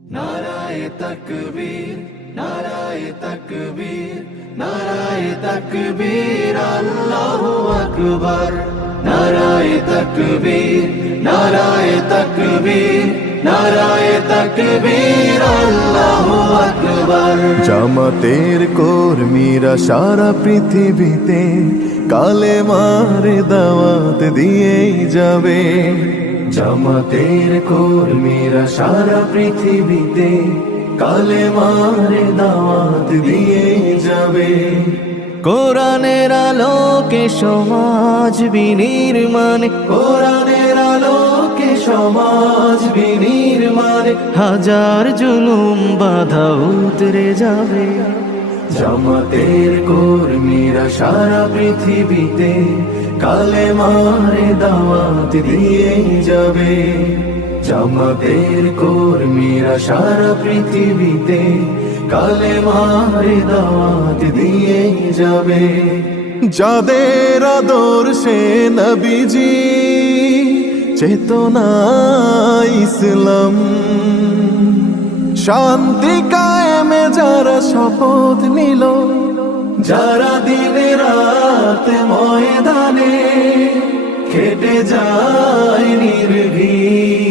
নারায়ে তাকবীর, নারায়ে তাকবীর, নারায়ে তাকবীর, আল্লাহু আকবার। নারায়ে তাকবীর, নারায়ে তাকবীর, নারায়ে তাকবীর, আল্লাহু আকবার। জামাতের কর্মীরা সারা পৃথিবীতে কালেমার দাওয়াত দিয়েই যাবে। জামাতের কর্মীরা সারা পৃথিবীতে কালেমার দাওয়াত দিয়ে যাবে। কোরআনের আলোকে সমাজ বিনির্মাণ, কোরআনের আলোকে সমাজ বিনির্মাণ, হাজার জুলুম বাধা উতরে যাবে। জামাতের কর্মীরা সারা পৃথিবীতে কালেমার দাওয়াত দিয়ে যাবে। জামাতের কর্মীরা সারা পৃথিবীতে কালেমার দাওয়াত দিয়ে যাবে। যাদের আদর্শে নবীজি চেতনা ইসলাম, শান্তি কায়েমে যারা শপথ নিল, যারা দিনে রাত ময়দানে খেটে যায় নির্ভীক,